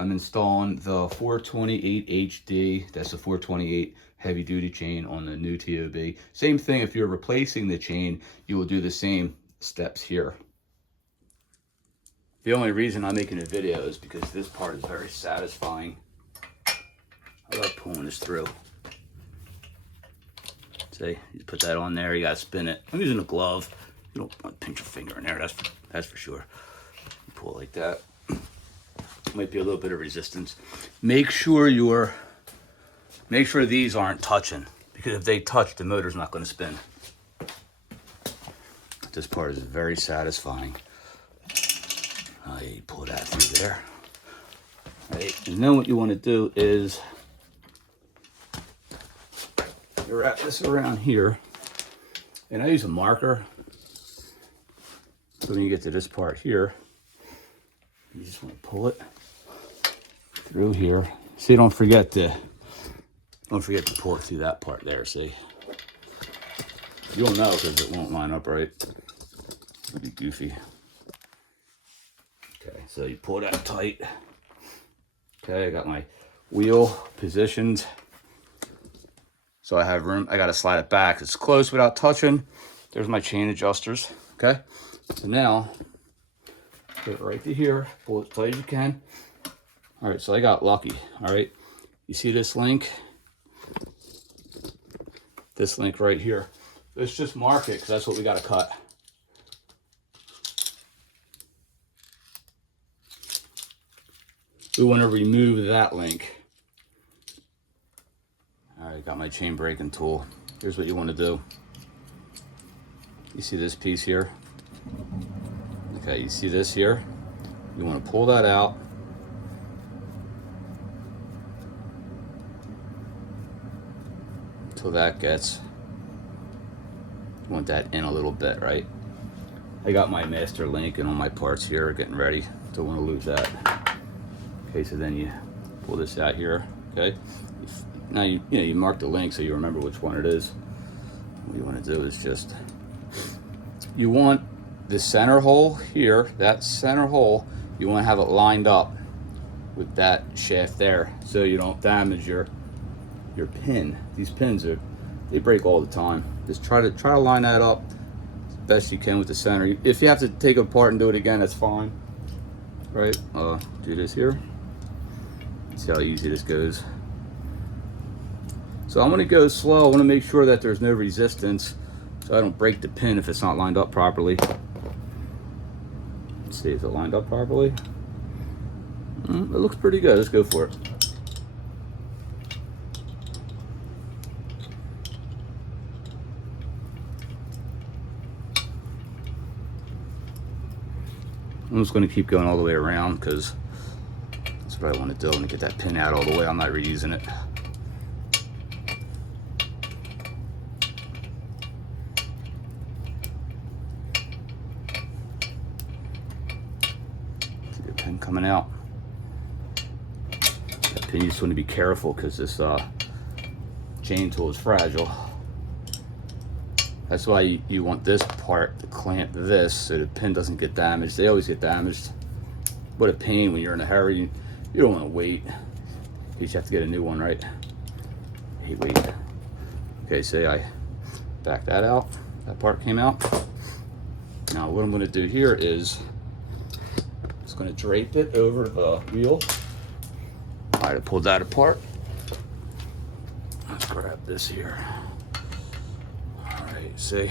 I'm installing the 428 HD. That's the 428 heavy duty chain on the new TOB. Same thing, if you're replacing the chain, you will do the same steps here. The only reason I'm making a video is because this part is very satisfying. I love pulling this through. See, you put that on there, you gotta spin it. I'm using a glove. You don't want to pinch your finger in there, that's for sure. You pull it like that. Might be a little bit of resistance. Make sure these aren't touching, because if they touch, the motor's not gonna spin. This part is very satisfying. You pull that through there. Right, and then what you want to do is you wrap this around here, and I use a marker. So when you get to this part here, you just want to pull it through here. See, don't forget to pull it through that part there. See, you'll know because it won't line up right. It'll be goofy. Okay, so you pull that tight. Okay, I got my wheel positioned. So I have room, I gotta slide it back. It's close without touching. There's my chain adjusters, okay? So now, get it right to here, pull it as tight as you can. All right, so I got lucky, all right? You see this link? This link right here. Let's just mark it, because that's what we gotta cut. We want to remove that link. All right, got my chain braking tool. Here's what you want to do. You see this piece here? Okay, you see this here? You want to pull that out. Until that gets, you want that in a little bit, right? I got my master link and all my parts here getting ready. Don't want to lose that. Okay, so then you pull this out here, okay? Now you mark the link so you remember which one it is. What you want to do is just, you want the center hole here, that center hole, you want to have it lined up with that shaft there so you don't damage your pin. These pins they break all the time. Just try to line that up as best you can with the center. If you have to take it apart and do it again, that's fine. Right? Do this here. See how easy this goes. So I'm going to go slow. I want to make sure that there's no resistance so I don't break the pin if it's not lined up properly. Let's see, is it lined up properly? It looks pretty good. Let's go for it. I'm just going to keep going all the way around because that's what I want to do. I want to get that pin out all the way. I'm not reusing it. See the pin coming out. That pin, you just want to be careful because this chain tool is fragile. That's why you want this part to clamp this so the pin doesn't get damaged. They always get damaged. What a pain when you're in a hurry. You don't want to wait. You just have to get a new one, right? I hate waiting. Okay, say I back that out. That part came out. Now what I'm going to do here is just going to drape it over the wheel. All right, I pulled that apart. Let's grab this here. See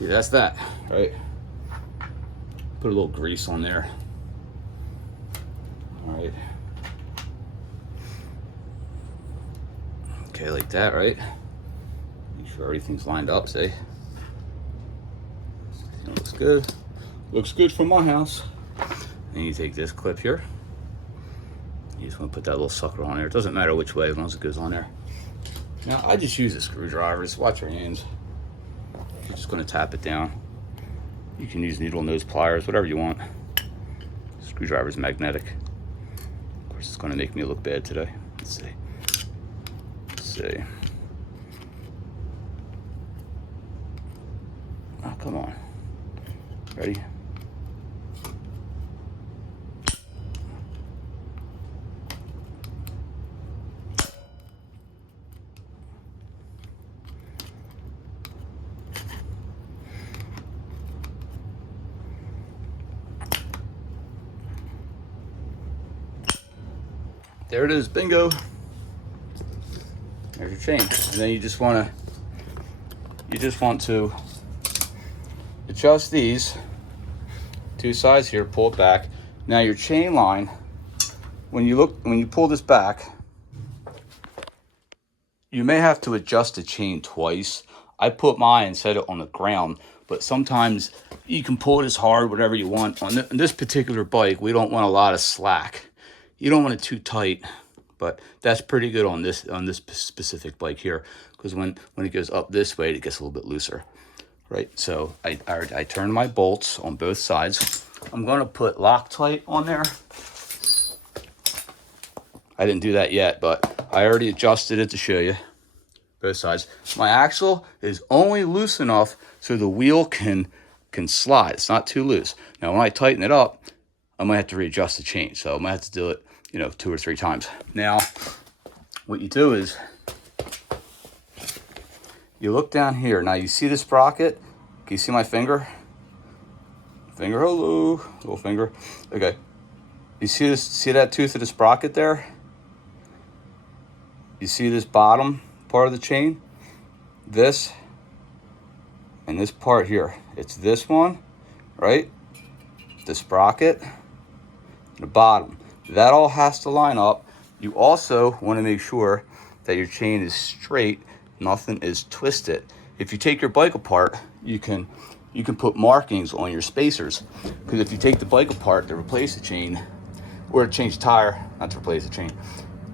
that's that, right? Put a little grease on there. All right. Okay, like that, right? Make sure everything's lined up, see? Looks good. Looks good for my house. And you take this clip here. You just want to put that little sucker on there. It doesn't matter which way as long as it goes on there. Now, I just use a screwdriver. Just watch your hands. You're just going to tap it down. You can use needle nose pliers, whatever you want. Screwdriver's magnetic. Of course, it's going to make me look bad today. Let's see. Let's see. Oh, come on. Ready? There it is, bingo. There's your chain. And then you just want to adjust these two sides here, pull it back. Now your chain line, when you pull this back, you may have to adjust the chain twice. I put mine and set it on the ground, but sometimes you can pull it as hard, whatever you want. On this particular bike, we don't want a lot of slack. You don't want it too tight, but that's pretty good on this specific bike here, because when it goes up this way, it gets a little bit looser, right? So I turn my bolts on both sides. I'm gonna put Loctite on there. I didn't do that yet, but I already adjusted it to show you both sides. My axle is only loose enough so the wheel can slide. It's not too loose. Now, when I tighten it up, I might have to readjust the chain. So I might have to do it, 2 or 3 times. Now, what you do is you look down here. Now, you see this sprocket? Can you see my finger? Finger, hello, little finger. Okay. You see this? See that tooth of the sprocket there? You see this bottom part of the chain? This and this part here. It's this one, right? The sprocket, the bottom. That all has to line up. You also want to make sure that your chain is straight, nothing is twisted. If you take your bike apart, you can put markings on your spacers, because if you take the bike apart to replace the chain, or to change tire, not to replace the chain,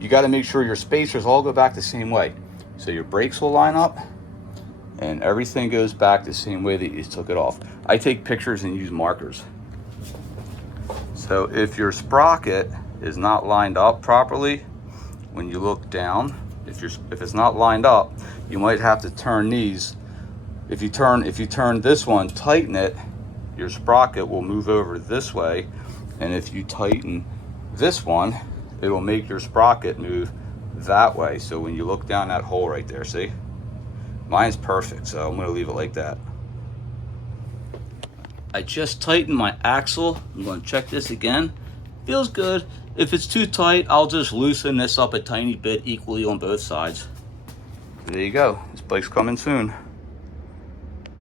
you got to make sure your spacers all go back the same way. So your brakes will line up and everything goes back the same way that you took it off. I take pictures and use markers. So if your sprocket is not lined up properly, when you look down, if it's not lined up, you might have to turn these. If you turn this one, tighten it, your sprocket will move over this way. And if you tighten this one, it'll make your sprocket move that way. So when you look down that hole right there, see? Mine's perfect, so I'm gonna leave it like that. I just tightened my axle. I'm gonna check this again. Feels good. If it's too tight, I'll just loosen this up a tiny bit equally on both sides. There you go. This bike's coming soon.